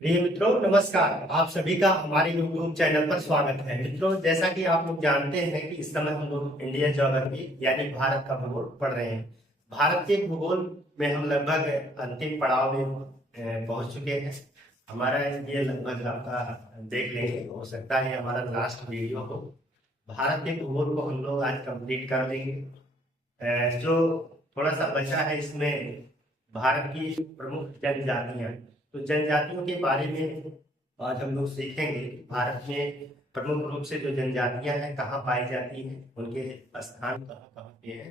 प्रिय मित्रों, नमस्कार। आप सभी का हमारे यूट्यूब चैनल पर स्वागत है। मित्रों, जैसा कि आप लोग जानते हैं कि इस समय हम लोग इंडियन ज्योग्राफी यानी भारत का भूगोल पढ़ रहे हैं। भारत के भूगोल में हम लगभग अंतिम पड़ाव में पहुंच चुके हैं। हमारा ये लगभग आपका देख लेंगे, हो सकता है हमारा लास्ट वीडियो हो। भारत के भूगोल को हम लोग आज कंप्लीट कर देंगे। जो थोड़ा सा बचा है इसमें भारत की प्रमुख जनजातियां, तो जनजातियों के बारे में आज हम लोग सीखेंगे। भारत में प्रमुख रूप से जो जनजातियां हैं कहाँ पाई जाती हैं, उनके स्थान कहाँ कहाँ पे हैं,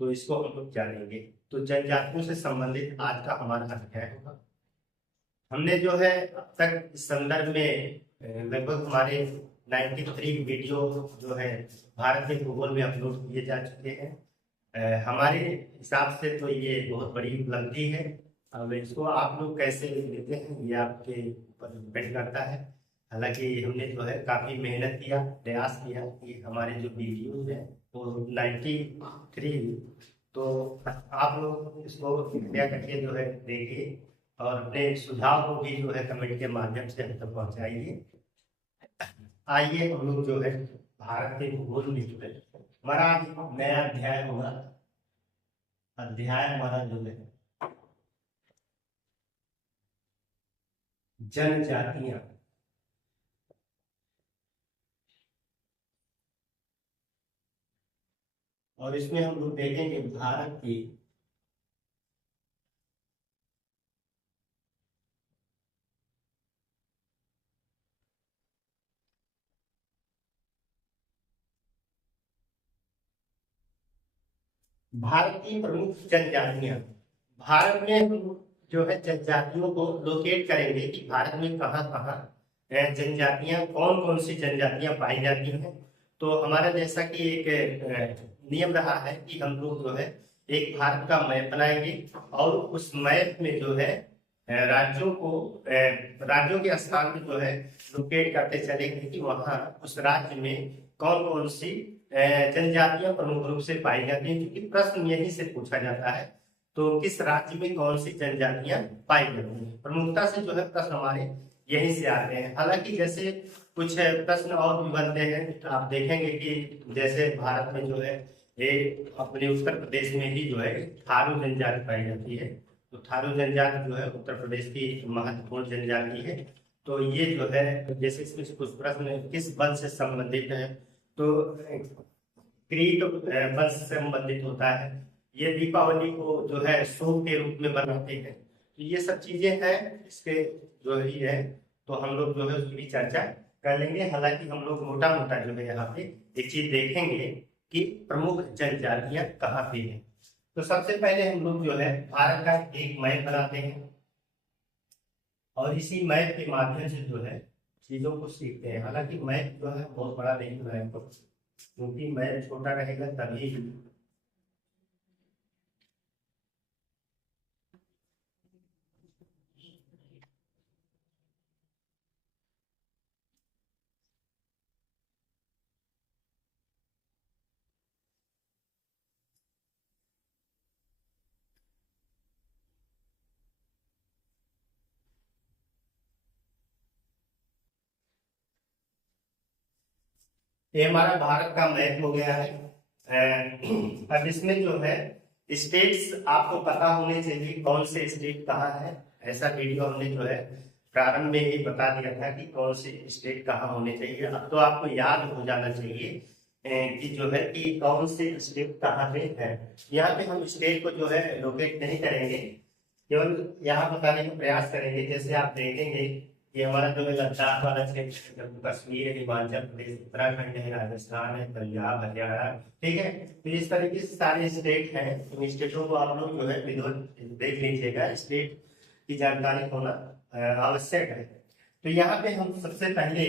तो इसको हम लोग जानेंगे। तो जनजातियों से संबंधित आज का हमारा अध्याय होगा। हमने जो है अब तक इस संदर्भ में लगभग हमारे 93 वीडियो जो है भारत के भूगोल में अपलोड किए जा चुके हैं। हमारे हिसाब से तो ये बहुत बड़ी उपलब्धि है। अब इसको आप लोग कैसे लेते हैं ये आपके ऊपर डिपेंड करता है। हालांकि हमने जो है काफी मेहनत किया, प्रयास किया कि हमारे जो वीडियो है वो 93, तो आप लोग इसको कृपया करके जो है देखिए और अपने सुझाव को भी जो है कमेंट के माध्यम से हम तक पहुंचाइए। आइए हम लोग जो है भारत के भूगोल में जो है हमारा आज नया अध्याय होगा। अध्याय हमारा जो है जनजातियां। और इसमें हम लोग देखेंगे भारत की भारत की प्रमुख जनजातियां। भारत में हम जो है जनजातियों को लोकेट करेंगे कि भारत में कहाँ कहाँ जनजातियां, कौन कौन सी जनजातियां पाई जाती हैं। तो हमारा जैसा कि एक नियम रहा है कि हम लोग जो है एक भारत का मैप बनाएंगे और उस मैप में जो है राज्यों को राज्यों के स्थान में जो है लोकेट करते चलेंगे कि वहाँ उस राज्य में कौन कौन सी जनजातियां प्रमुख रूप से पाई जाती हैं, क्योंकि प्रश्न यही से पूछा जाता है। तो किस राज्य में कौन सी जनजातियां पाई जाती हैं, प्रमुखता से जो है प्रश्न हमारे यहीं से आते हैं। हालांकि जैसे कुछ प्रश्न और भी बनते हैं, तो आप देखेंगे कि जैसे भारत में जो है ये अपने उत्तर प्रदेश में ही जो है थारू जनजाति पाई जाती है। तो थारू जनजाति जो है उत्तर प्रदेश की महत्वपूर्ण जनजाति है। तो ये जो है जैसे इसमें से कुछ प्रश्न किस वंश से संबंधित है, तो क्रीट वंश से संबंधित होता है। ये दीपावली को जो है शोक के रूप में मनाते हैं। तो ये सब चीजें हैं इसके जो ही है, तो हम लोग जो है उसकी भी चर्चा कर लेंगे। हालांकि हम लोग मोटा मोटा जो है यहाँ पे एक चीज देखेंगे कि प्रमुख जनजातियां कहाँ पे हैं। तो सबसे पहले हम लोग जो है भारत का एक मैप बनाते हैं और इसी मैप के माध्यम से जो है चीजों को सीखते हैं। हालांकि मैप जो है बहुत बड़ा नहीं बनाएगा, क्योंकि मैप छोटा रहेगा तभी। ये हमारा भारत का मैप हो गया है। अब इसमें जो है स्टेट्स आपको पता होने चाहिए, कौन से स्टेट कहाँ है। ऐसा वीडियो हमने जो है प्रारंभ में ही बता दिया था कि कौन से स्टेट कहाँ होने चाहिए। अब तो आपको याद हो जाना चाहिए कि जो है कि कौन से स्टेट कहाँ पे है। यहाँ पे हम स्टेट को जो है लोकेट नहीं करेंगे, केवल यहाँ बताने का प्रयास करेंगे। जैसे आप देखेंगे कि हमारा जो है लद्दाख वाला क्षेत्र, जम्मू कश्मीर है, हिमाचल प्रदेश, उत्तराखंड है, राजस्थान है, पंजाब, हरियाणा, ठीक है। तो इस तरीके से सारे स्टेट हैं। इन स्टेटों को आप लोग जो है देख लीजिएगा। स्टेट की जानकारी होना आवश्यक है। तो यहाँ पे हम सबसे पहले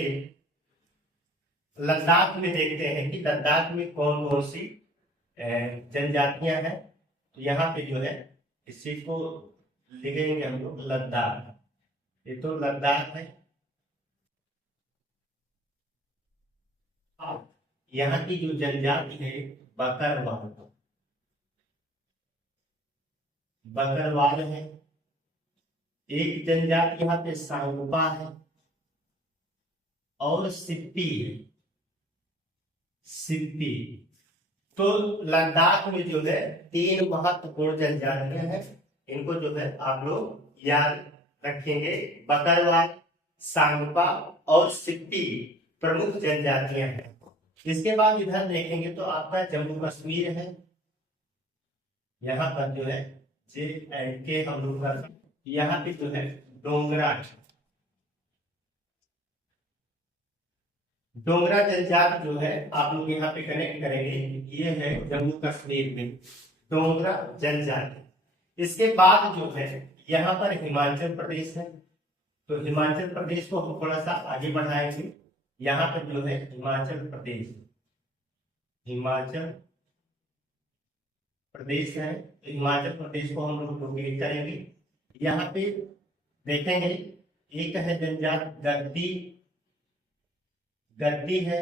लद्दाख में देखते हैं कि लद्दाख में कौन कौन सी जनजातियां हैं। तो यहाँ पे जो है इसी को लिखेंगे हम लोग लद्दाख। ये तो लद्दाख है। अब यहाँ की जो जनजाति है बकरवाल, बकरवाल है। एक जनजाति यहाँ पे सांगपा है और सिप्पी है। सिप्पी। तो लद्दाख में जो है 3 महत्वपूर्ण जनजातियां हैं, इनको जो है आप लोग याद रखेंगे। बकरवाल, सांगपा और सिप्पी प्रमुख जनजातियां हैं। इसके बाद इधर देखेंगे तो आपका जम्मू कश्मीर है। यहाँ पर जो है JNK हम लोग का, यहाँ पे जो है डोगरा जनजाति जो है आप लोग यहाँ पे कनेक्ट करेंगे, ये है जम्मू कश्मीर में डोगरा जनजाति। इसके बाद जो है यहाँ पर हिमाचल प्रदेश है, तो हिमाचल प्रदेश को हम थोड़ा सा आगे बढ़ाएंगे। यहाँ पर जो है हिमाचल प्रदेश है, तो हिमाचल प्रदेश को हम लोग लोकेट करेंगे। यहाँ पे देखेंगे एक है जनजाति गद्दी है,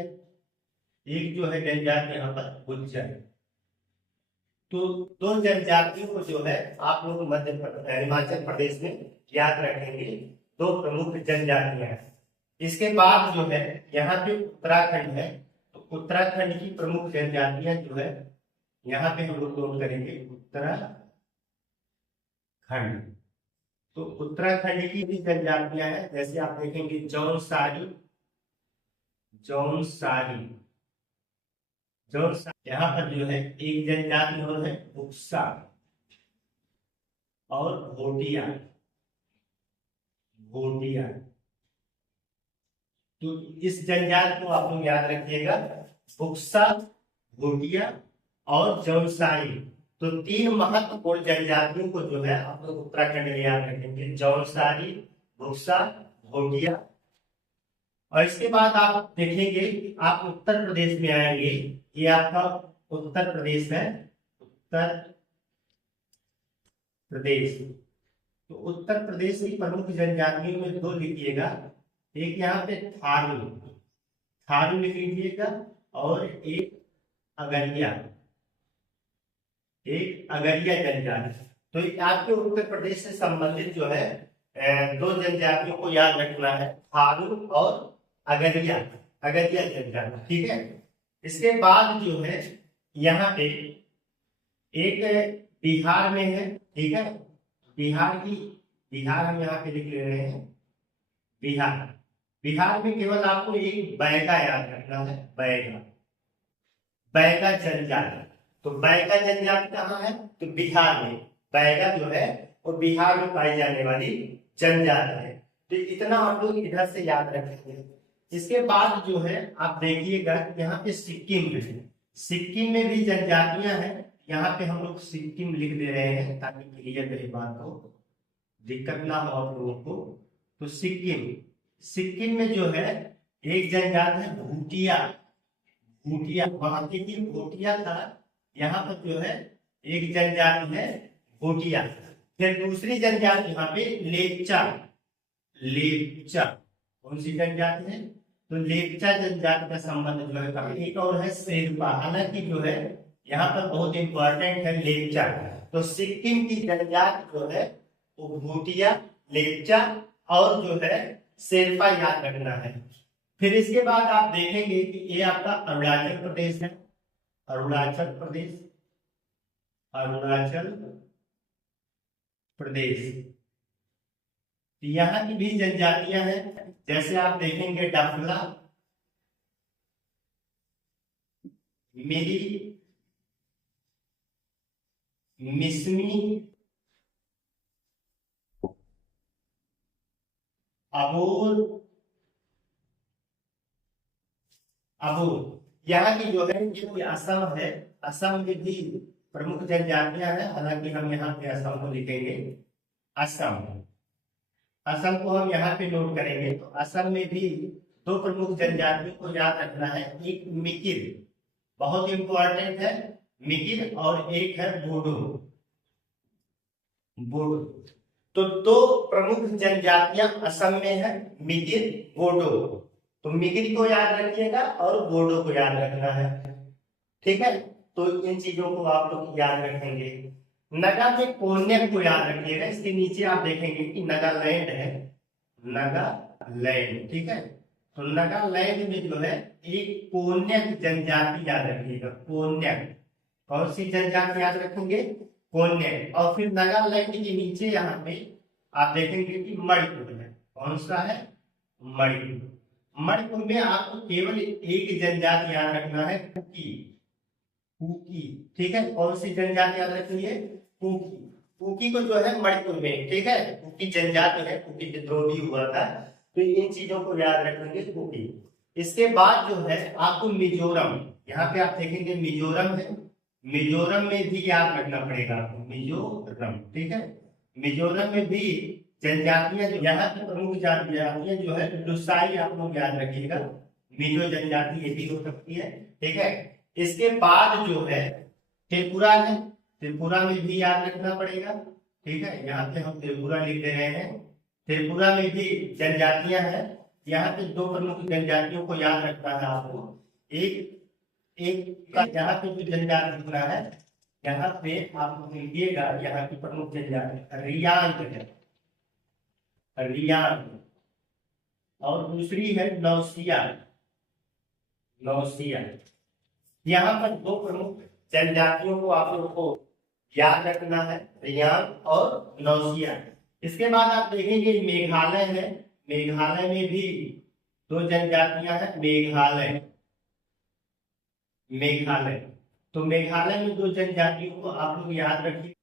एक जो है जनजाति यहाँ पर गुज्जर। तो 2 जनजातियों को जो है आप लोग हिमाचल प्रदेश में याद रखेंगे, 2 प्रमुख जनजातियां हैं। इसके बाद जो है यहाँ पे उत्तराखंड है, तो उत्तराखंड की प्रमुख जनजातियां जो है यहाँ पे हम लोग नोट करेंगे उत्तराखंड। तो उत्तराखंड की भी जनजातियां हैं, जैसे आप देखेंगे जौनसारी, यहाँ पर जो है एक जनजाति और है बुक्सा और भोटिया। तो इस जनजाति को आप लोग याद रखिएगा, बुक्सा, भोटिया और जौनसारी। तो 3 महत्वपूर्ण जनजातियों को जो है आप लोग उत्तराखंड में याद रखेंगे, जौनसारी, बुक्सा, भोटिया। और इसके बाद आप देखेंगे आप उत्तर प्रदेश में आएंगे, ये आपका उत्तर प्रदेश है, उत्तर प्रदेश। तो उत्तर प्रदेश की प्रमुख जनजातियों में 2 लिखिएगा, एक यहाँ पे थारू लिख लीजिएगा और एक अगरिया जनजाति। तो आपके उत्तर प्रदेश से संबंधित जो है 2 जनजातियों को याद रखना है, थारू और अगरिया जनजाति, ठीक है। इसके बाद जो है यहाँ पे एक बिहार में है, ठीक है। बिहार हम यहाँ पे लिख ले रहे हैं, बिहार में केवल आपको एक बैगा याद रखना है, बैगा जनजाति। तो बैगा जनजाति कहाँ है? तो बिहार में। बैगा जो है वो बिहार में पाई जाने वाली जनजाति है। तो इतना आप लोग इधर से याद रखेंगे। इसके बाद जो है आप देखिएगा यहाँ पे सिक्किम में भी जनजातियां हैं, यहाँ पे हम लोग सिक्किम लिख दे रहे हैं ताकि क्लियर रहे बात हो, दिक्कत ना हो आप लोगों को। तो सिक्किम में जो है एक जनजाति है भूटिया, वहां की भूटिया था, यहाँ पर जो है एक जनजाति है भूटिया। फिर दूसरी जनजाति यहाँ पे लेप्चा, कौन सी जनजाति है? तो लेप्चा जनजाति का संबंध जो है, एक और है शेरपा। हालांकि जो है यहाँ पर बहुत इंपॉर्टेंट है लेप्चा। तो सिक्किम की जनजाति जो है वो भूटिया, लेप्चा और जो है शेरपा याद रखना है। फिर इसके बाद आप देखेंगे कि ये आपका अरुणाचल प्रदेश है, अरुणाचल प्रदेश। यहाँ की भी जनजातियां हैं, जैसे आप देखेंगे डफला, मिली, मिसमी, अबोर। यहाँ की जो है ये असम है, असम में भी प्रमुख जनजातियां हैं। हालांकि हम यहाँ पे असम को लिखेंगे, असम को हम यहाँ पे नोट करेंगे। तो असम में भी 2 प्रमुख जनजातियों को याद रखना है, एक मिकिर, बहुत इंपॉर्टेंट है मिकिर, और एक है बोडो। तो 2 प्रमुख जनजातियां असम में है, मिकिर, बोडो। तो मिकिर को याद रखिएगा और बोडो को याद रखना है, ठीक है। तो इन चीजों को आप लोग याद रखेंगे। नगा के कोन्या को याद रखिएगा, इसके नीचे आप देखेंगे कि नागालैंड है, नागालैंड, ठीक है। तो नागालैंड में जो है एक कोन्या जनजाति याद रखिएगा, कोन्या। कौन सी जनजाति याद रखेंगे? कोन्या। और फिर नागालैंड के नीचे यहाँ पे आप देखेंगे कि मणिपुर है। कौन सा है? मणिपुर। मणिपुर में आपको केवल एक जनजाति याद रखना है, कुकी, कुकी, ठीक है। कौन सी जनजाति याद रखनी है? कुकी। कुकी को जो है मणिपुर में, ठीक है, कुकी जनजाति है, कुकी विद्रोह भी हुआ था, तो इन चीजों को याद रखेंगे, कुकी। इसके बाद जो है आपको मिजोरम, यहाँ पे आप देखेंगे मिजोरम है, मिजोरम में भी याद रखना पड़ेगा आपको, मिजोरम, ठीक है। मिजोरम में भी जनजातियां, जो यहाँ की प्रमुख जनजातियां जो है लुसाई, आप लोग याद रखिएगा, मिजो जनजाति ये भी हो सकती है, ठीक है। इसके बाद जो है त्रिपुरा है, त्रिपुरा में भी याद रखना पड़ेगा, ठीक है। यहाँ पे हम त्रिपुरा लिख दे रहे हैं, त्रिपुरा में भी जनजातियां हैं। यहाँ पे दो प्रमुख जनजातियों को याद रखना है आपको। एक का यहाँ पे जो जनजाति लिखना है, यहाँ पे आप लिखिएगा, यहाँ की प्रमुख जनजाति रियांग है, रियांग। और दूसरी है नौसिया, नौसिया। यहाँ पर दो प्रमुख जनजातियों को आप लोगों को याद रखना है, रियांग और नौसिया। इसके बाद आप देखेंगे मेघालय है, मेघालय में भी दो जनजातियां हैं, मेघालय, मेघालय। तो मेघालय में दो जनजातियों को आप लोग याद रखिए,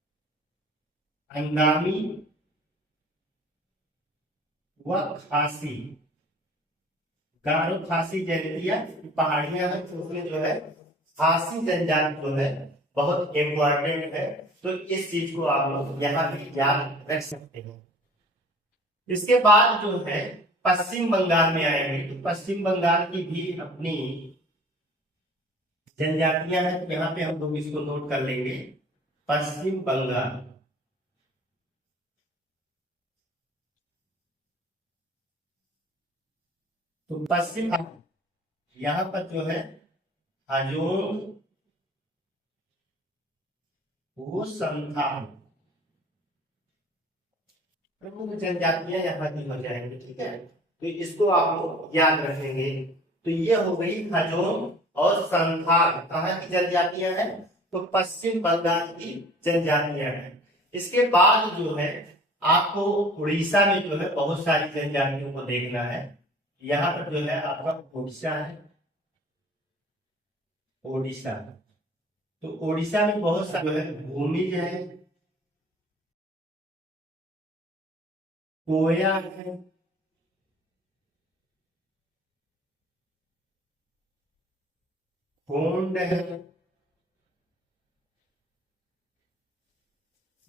अंगामी व खासी। गारो खासी जनजातियां पहाड़ियां हैं, तो उसमें जो है खासी जनजाति जो है बहुत इंपॉर्टेंट है, तो इस चीज को आप लोग यहाँ पे याद रख सकते हैं। इसके बाद जो है पश्चिम बंगाल में आएंगे, तो पश्चिम बंगाल की भी अपनी जनजातियां हैं, तो यहाँ पे हम लोग इसको नोट कर लेंगे, पश्चिम बंगाल। तो पश्चिम यहाँ पर जो है हाजोंग, वो संथाल, प्रमुख जनजातियां यहाँ की हो जाएंगी, ठीक है। तो इसको आप लोग याद रखेंगे। तो ये हो गई हाजोंग और संथाल, कहाँ की जनजातियां हैं? तो पश्चिम बंगाल की जनजातियां हैं। इसके बाद जो है आपको उड़ीसा में जो है बहुत सारी जनजातियों को देखना है। यहाँ पर जो है आपका उड़ीसा है, ओडिशा। तो ओडिशा में बहुत सारे जो है भूमिज है, कोया है, होंड है,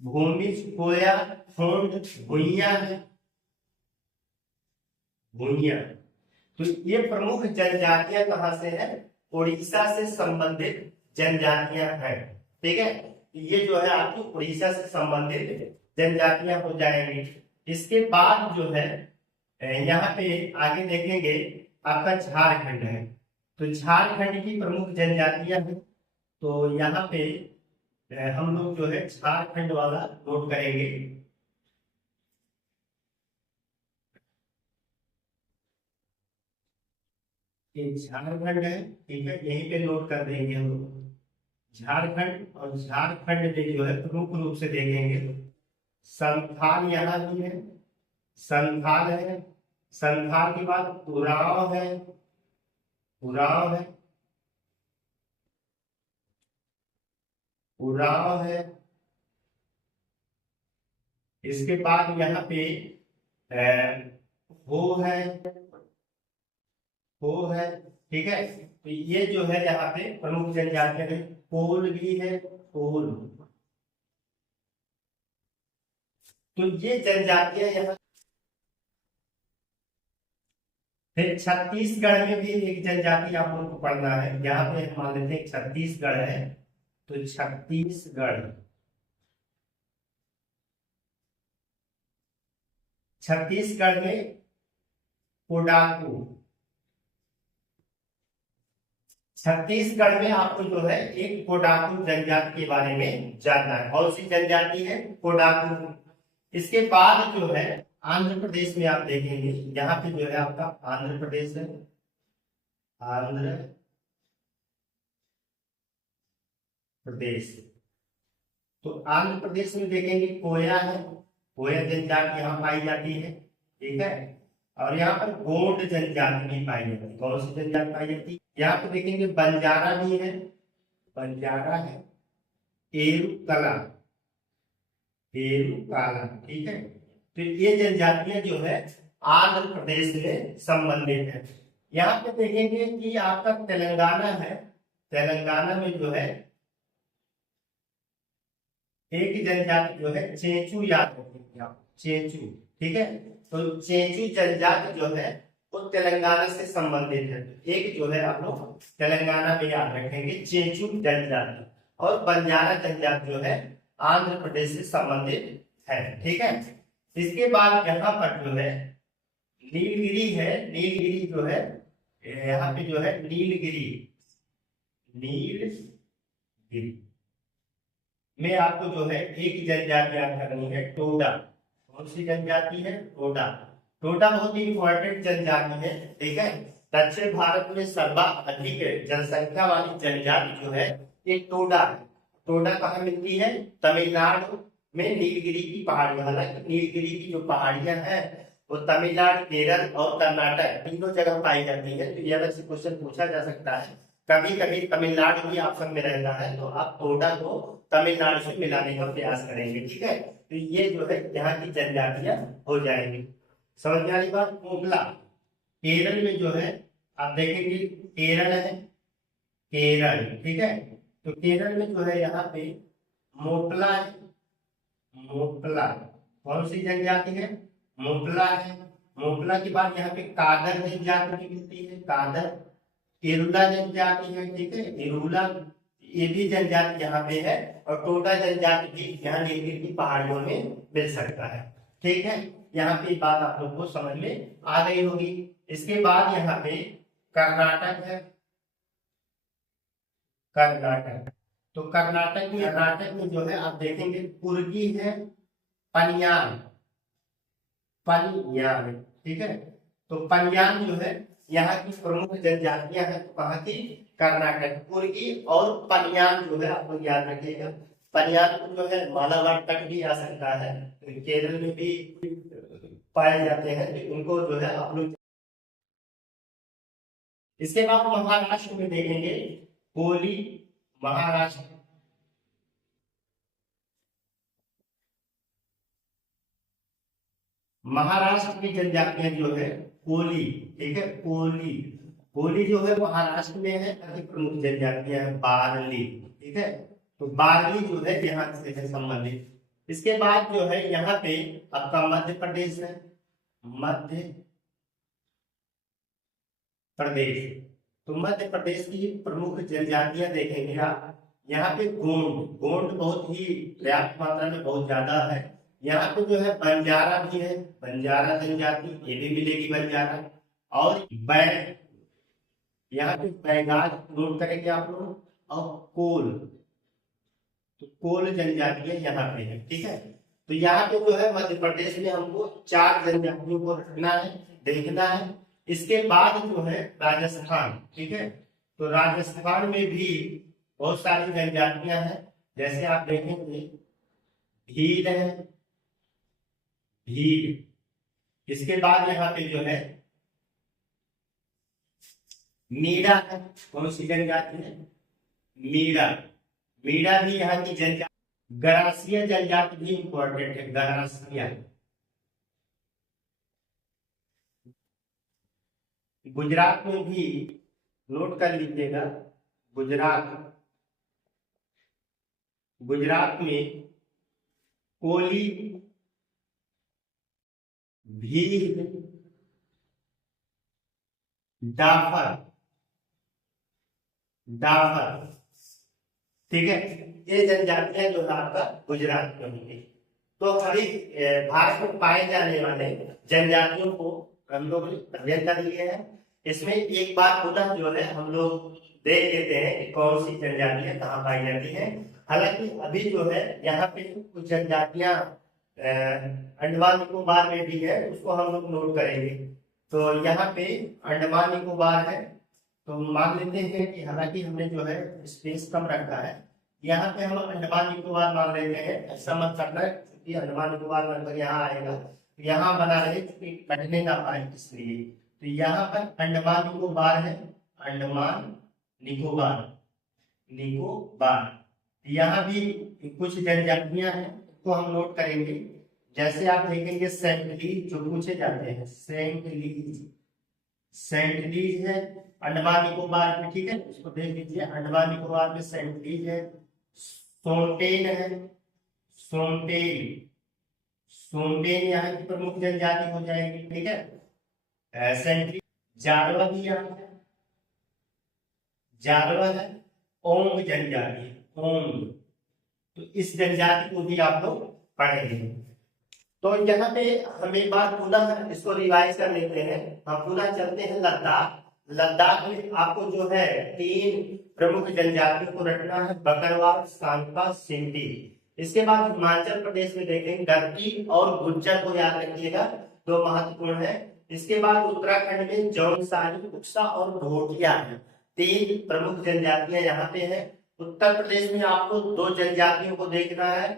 भूमिज, कोया, होंड, भुइया है, भुइया। तो ये प्रमुख जनजातियां कहाँ से है? उड़ीसा से संबंधित जनजातियां हैं, ठीक है। ये जो है आपकी उड़ीसा से संबंधित जनजातियां हो जाएंगी। इसके बाद जो है यहाँ पे आगे देखेंगे आपका झारखंड है, तो झारखंड की प्रमुख जनजातियां हैं। तो यहाँ पे हम लोग जो है झारखंड वाला नोट करेंगे। ये झारखंड है, ठीक है, यहीं पे नोट कर देंगे हम लोग झारखंड। और झारखंड में जो है प्रमुख रूप से देखेंगे संथाल, यहाँ भी है, संथाल है। संथाल के बाद उरांव है, उरांव है, उरांव है। इसके बाद यहाँ पे हो है, हो है, ठीक है। तो ये जो है यहाँ पे प्रमुख जनजातियां हैं। कोल भी है, कोल। तो ये जनजातियां यहाँ। फिर छत्तीसगढ़ में भी एक जनजाति आप लोगों को पढ़ना है, यहाँ पे मान लेते हैं छत्तीसगढ़ है, तो छत्तीसगढ़, छत्तीसगढ़ में कोडाकू, छत्तीसगढ़ में आपको जो है एक कोडाकू जनजाति के बारे में जानना है। कौन सी जनजाति है? कोडाकू। इसके बाद जो है आंध्र प्रदेश में आप देखेंगे, यहाँ पे जो है आपका आंध्र प्रदेश है, आंध्र प्रदेश। तो आंध्र प्रदेश में देखेंगे कोया है, कोया जनजाति यहाँ पाई जाती है, ठीक है। और यहाँ पर गोंड जनजाति भी पाई जाती है। कौन सी जनजाति पाई जाती है? यहाँ पे देखेंगे बंजारा भी है, बंजारा है, एरुकला, एरुकाला, ठीक है। तो ये जनजातियां जो है आंध्र प्रदेश में संबंधित है। यहाँ पे देखेंगे कि आपका तेलंगाना है, तेलंगाना में जो है एक जनजाति जो है चेंचू, याद रखिए आप, चेंचू, ठीक है। तो चेंचू जनजाति जो है वो तेलंगाना से संबंधित है। एक जो है आप लोग तेलंगाना में याद रखेंगे चेंचू जनजाति, और बंजारा जनजाति जो है आंध्र प्रदेश से संबंधित है, ठीक है। इसके बाद यहाँ पर जो है नीलगिरी है, नीलगिरी जो है यहाँ पे जो है नीलगिरी, नीलगिरी में आपको जो है एक जनजाति याद करनी है, टोडा। कौन सी जनजाति है? टोडा। टोडा बहुत ही इंपॉर्टेंट जनजाति है, ठीक है। दक्षिण भारत में सर्वाधिक जनसंख्या वाली जनजाति जो है ये टोडा है। टोडा कहाँ मिलती है? तमिलनाडु में नीलगिरी की पहाड़ियां। हालांकि नीलगिरी की जो पहाड़ियां हैं वो तमिलनाडु, केरल और कर्नाटक तीनों जगह पाई जाती है। तो ये अलग से क्वेश्चन पूछा जा सकता है, कभी कभी तमिलनाडु भी ऑप्शन में रहता है, तो आप टोडा को तमिलनाडु से मिलाने का प्रयास करेंगे, ठीक है। तो ये जो है यहाँ की जनजातियां हो जाएंगी। समझ में आने बात? मोपला केरल में जो है आप देखेंगे, केरल है, केरल, ठीक है। तो केरल में जो है यहाँ पे मोपला है, मोपला। कौन सी जनजाति है? मोपला है। मोपला के बाद यहाँ पे कादर जनजाति भी मिलती है, कादर। इरुला जनजाति है, ठीक है, इरुला, ये भी जनजाति यहाँ पे है। और टोडा जनजाति भी यहाँ नीलगिरी की पहाड़ियों में मिल सकता है, ठीक है। यहाँ पे बात आप लोग को समझ में आ गई होगी। इसके बाद यहाँ पे कर्नाटक है, कर्नाटक। तो कर्नाटक में जो है आप देखेंगे कुर्गी है, पनियान, पनियान, ठीक है। तो पनियान जो है यहाँ की प्रमुख जनजातियां हैं। तो कहाँ की? कर्नाटक। कुर्गी और पनियान जो है आप लोग याद रखिएगा। पनियान को जो है मालाबार तक भी आ सकता है, तो केरल में भी पाए जाते हैं, तो उनको जो है आप लोग। इसके बाद महाराष्ट्र में देखेंगे कोली, महाराष्ट्र। महाराष्ट्र की जनजातियां जो है कोली, ठीक है, कोली। कोली जो है महाराष्ट्र में है, अधिक प्रमुख जनजातियां है बारली, ठीक है। तो बारली जो है यहाँ से है संबंधित। इसके बाद जो है यहाँ पे आपका मध्य प्रदेश है, मध्य प्रदेश। तो मध्य प्रदेश की प्रमुख जनजातियां देखेंगे आप, यहाँ पे गोंड, गोंड बहुत ही पर्याप्त मात्रा में बहुत ज्यादा है। यहाँ पे जो है बंजारा भी है, बंजारा जनजाति, ये भी मिलेगी बंजारा। और बैग, यहाँ पे बैगाज नोट करेंगे आप लोग, और कोल, तो कोल जनजातियां यहाँ पे है, ठीक है। तो यहाँ पे जो है मध्य प्रदेश में हमको 4 जनजातियों को रखना है, देखना है। इसके बाद जो है राजस्थान, ठीक है। तो राजस्थान में भी बहुत सारी जनजातियां हैं, जैसे आप देखेंगे भील है, भील। इसके बाद यहाँ पे जो है मीरा है। कौन सी जनजाति है? मीरा। मीरा भी यहाँ की जनजाति। गरासिया जनजाति भी इंपॉर्टेंट है, गरासिया। गुजरात में भी नोट कर लीजिएगा, गुजरात, गुजरात में कोली, भील, डाफर, डाफर, ठीक है। ये जनजातियां जो है आपका गुजरात में होंगी। तो अभी भारत में पाए जाने वाले जनजातियों को हम लोग अध्ययन कर लिए हैं। इसमें एक बात पुनः जो है हम लोग देख लेते हैं कि कौन सी जनजातियां कहाँ पाई जाती हैं। हालांकि अभी जो है यहाँ पे कुछ जनजातियां अंडमान निकोबार में भी है, उसको हम लोग नोट करेंगे। तो यहाँ पे अंडमान निकोबार है, तो मान लेते हैं कि हालांकि हमने जो है स्पेस कम रखा है, यहाँ पे हम अंडमान निकोबार मान लेते हैं। ऐसा मत करना है क्योंकि अंडमान निकोबार लगभग यहाँ आएगा, यहाँ बना रहे क्योंकि कटने ना पाए इसलिए। तो यहाँ पर अंडमान निकोबार है, अंडमान निकोबार, निकोबार यहाँ भी कुछ जनजातियां हैं तो हम नोट करेंगे। जैसे आप देखेंगे सेंटलीज जो पूछे जाते हैं, सेंटलीज, सेंटलीज है अंडमान निकोबार में, ठीक है, इसको देख लीजिए। अंडमान निकोबार में सेंटलीज है, सोनटेन है, सोनटेन, सोनटेन यहाँ की प्रमुख जनजाति हो जाएगी, ठीक है। सेंटलीज, जारवा भी यहाँ है, जारवा है, ओंग जनजाति, ओंग, तो इस जनजाति को भी आप लोग पढ़ेंगे। तो यहाँ पे हम एक बार पुनः इसको रिवाइज कर लेते हैं। हम पुनः चलते हैं लद्दाख। लद्दाख में आपको जो है 3 प्रमुख जनजातियों को रखना है, बकरवाल, सांगपा, सिंधी। इसके बाद हिमाचल प्रदेश में देखेंगे गद्दी और गुज्जर को याद रखिएगा, 2 महत्वपूर्ण है। इसके बाद उत्तराखंड में जौनसारी, उक्सा और भोटिया है, 3 प्रमुख जनजातियां यहाँ पे है। उत्तर प्रदेश में आपको 2 जनजातियों को देखना है,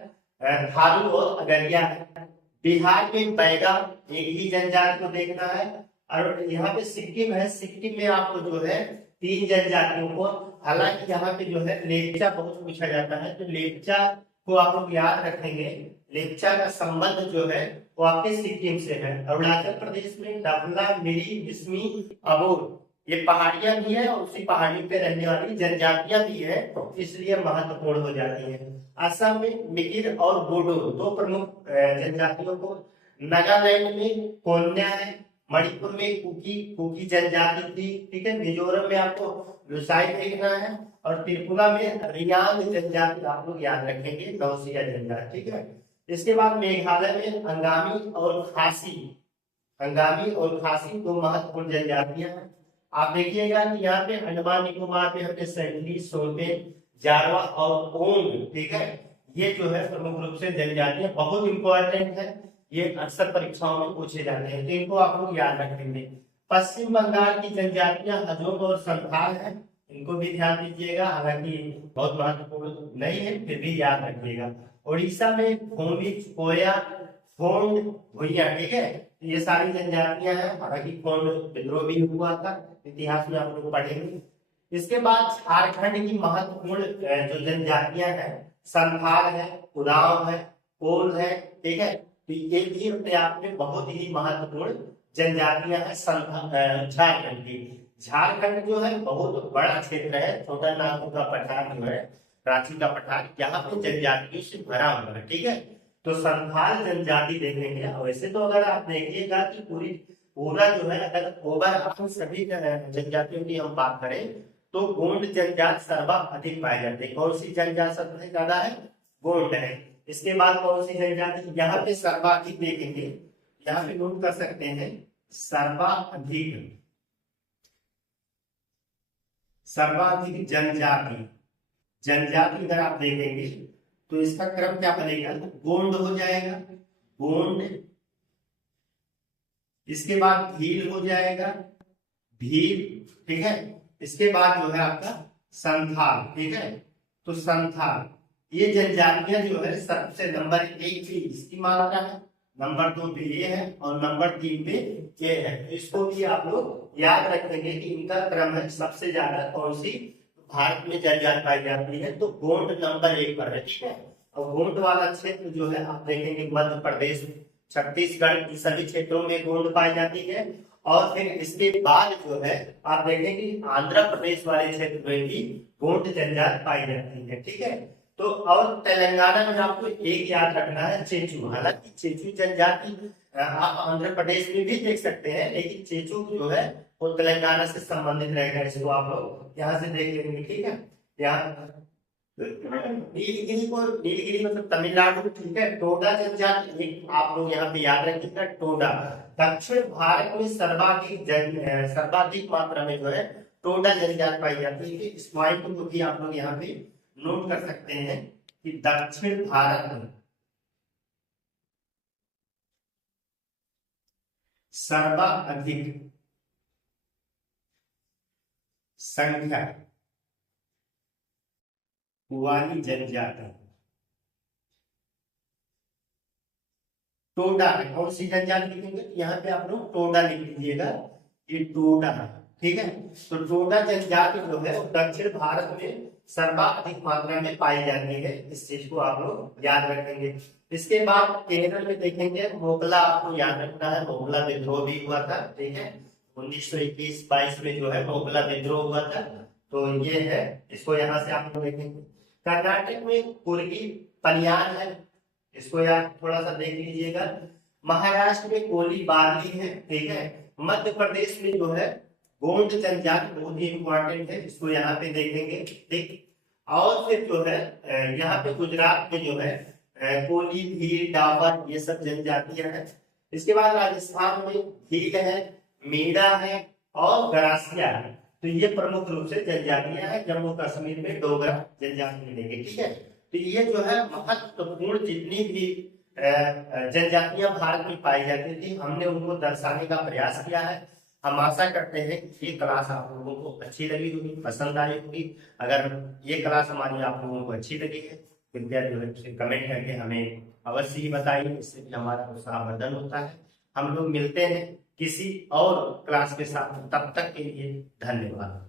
थारू और अगरिया है। बिहार में बैगा, एक ही जनजाति को देखना है। और यहाँ पे सिक्किम है, सिक्किम में आपको जो है 3 जनजातियों को, हालांकि यहाँ पे जो है लेप्चा बहुत पूछा जाता है, तो लेप्चा को आप लोग याद रखेंगे। लेप्चा का संबंध जो है वो आपके सिक्किम से है। अरुणाचल प्रदेश में डबला, मिरी, बिस्मी, अबोर, ये पहाड़ियां भी है और उसी पहाड़ी पे रहने वाली जनजातियां भी है, इसलिए महत्वपूर्ण हो जाती है। असम में मिकिर और बोडो 2 प्रमुख जनजातियों को, नागालैंड में कोन्या है, मणिपुर में कुकी, कुकी जनजाति थी, ठीक है। मिजोरम में आपको लुसाई देखना है और त्रिपुरा में रियांग जनजाति आप लोग याद रखेंगे, नौसिया जनजाति, ठीक है। इसके बाद मेघालय में अंगामी और खासी, अंगामी और खासी 2 महत्वपूर्ण जनजातियां हैं। आप देखिएगा कि यहाँ पे अंडमान निकोबार में हमने सेंटलीज, सोनपेन, जारवा और ओंग, ठीक है, ये जो है प्रमुख रूप से जनजातियां बहुत इंपॉर्टेंट है, ये अक्सर परीक्षाओं में पूछे जाते हैं, तो इनको आप लोग याद रखेंगे। पश्चिम बंगाल की जनजातियां हजोंग और संथाल है, इनको भी ध्यान दीजिएगा, हालांकि बहुत महत्वपूर्ण नहीं है, फिर भी याद रखिएगा। उड़ीसा में भूमिज, कोया, फोंड, भुइया, ठीक है, ये सारी जनजातियां हैं। हालांकि फोंड विद्रोह भी हुआ था, इतिहास में आप लोग पढ़ेंगे। इसके बाद झारखंड की महत्वपूर्ण जो जनजातियां हैं, संथाल है, उरांव है, कोल है, ठीक है, तो ये भी अपने आप में बहुत ही महत्वपूर्ण जनजातियां हैं झारखंड की। झारखंड जो है बहुत बड़ा क्षेत्र है, छोटा नागपुर का पठार जो है, रांची का पठार, यहाँ पे जनजातियों से भरा हुआ है, ठीक है। तो संथाल जनजाति देखेंगे। वैसे तो अगर आप देखिएगा कि पूरा जो है, अगर ओवरऑल सभी जनजातियों की हम बात करें तो गोंड जनजाति सर्वाधिक पाए जाते हैं। कौन सी जनजाति सबसे ज्यादा है? गोंड है। इसके बाद कौन सी जनजाति यहाँ पे सर्वाधिक देखेंगे, यहाँ पे नोट कर सकते हैं सर्वाधिक, सर्वाधिक जनजाति, जनजाति अगर आप देखेंगे तो इसका क्रम क्या बनेगा? गोंड हो जाएगा, गोंड, इसके बाद भील हो जाएगा, भील, ठीक है। इसके बाद जो है आपका संथाल, ठीक है। तो संथाल, ये जनजातियां जो है सबसे नंबर 1 पे इसकी मात्रा है, नंबर 2 पे ये है और नंबर 3 पे ये है। इसको भी आप लोग याद रखेंगे कि इनका क्रम है, सबसे ज्यादा कौन सी भारत में जनजाति पाई जाती है, तो गोंड नंबर 1 पर है, ठीक है। और गोंड वाला क्षेत्र जो है आप देखेंगे मध्य प्रदेश, छत्तीसगढ़, इन सभी क्षेत्रों में गोंड पाई जाती है। और फिर इसके बाद जो है आप देखेंगे आंध्र प्रदेश वाले क्षेत्र में भी गोंड जनजाति पाई जाती है, ठीक है। तो और तेलंगाना में आपको एक याद रखना है, चेचू। हालांकि चेचू जनजाति आप आंध्र प्रदेश में भी देख सकते हैं, लेकिन चेचू जो है वो तेलंगाना से संबंधित रहेगा, इसको आप लोग यहाँ से देख लेंगे, ठीक है। यहाँ नीलगिरी को, नीलगिरी मतलब तमिलनाडु, ठीक है। टोडा जनजाति आप लोग यहाँ पे याद रखिएगा, टोडा। दक्षिण भारत में सर्वाधिक मात्रा में जो है टोडा जनजाति पाई जाती है। इस पॉइंट को भी आप लोग यहाँ पे नोट कर सकते हैं कि दक्षिण भारत में सर्वाधिक संख्या वाली जनजाति टोडा है। कौन सी जनजाति लिखेंगे? यहाँ पे आप लोग टोडा लिख लीजिएगा, ये टोडा है, ठीक है। तो टोडा जनजाति जो है दक्षिण भारत में सर्वाधिक मात्रा में पाई जाती है, इस चीज को आप लोग याद रखेंगे। इसके बाद केरल में देखेंगे, मोगला आपको याद रखना है, मोगला विद्रोह भी हुआ था, ठीक है। 1921-22 में जो है मोगला विद्रोह हुआ था, तो ये है, इसको यहाँ से आप लोग देखेंगे। कर्नाटक में कुर्गी पनियान है, इसको यार थोड़ा सा देख लीजिएगा। महाराष्ट्र में कोली बार्ली है, ठीक है। मध्य प्रदेश में जो है गोंड जनजाति बहुत ही इंपॉर्टेंट है, इसको यहाँ पे देखेंगे, ठीक। और फिर जो है यहाँ पे गुजरात में जो है कोली, भील, डावर, ये सब जनजातियां हैं। इसके बाद राजस्थान में भील है, मीणा है और गरासिया है। तो ये प्रमुख रूप से जनजातियां हैं। जम्मू कश्मीर में डोगरा जनजाति मिलेंगे, ठीक है। तो ये जो है महत्वपूर्ण जितनी भी जनजातियां भारत में पाई जाती थी, हमने उनको दर्शाने का प्रयास किया है। हम आशा करते हैं कि ये क्लास आप लोगों को अच्छी लगी होगी, पसंद आई होगी। अगर ये क्लास हमारी आप लोगों को अच्छी लगी है, कृपया जो है कमेंट करके हमें अवश्य ही बताइए, इससे भी हमारा उत्साहवर्धन होता है। हम लोग मिलते हैं किसी और क्लास के साथ, तब तक के लिए धन्यवाद।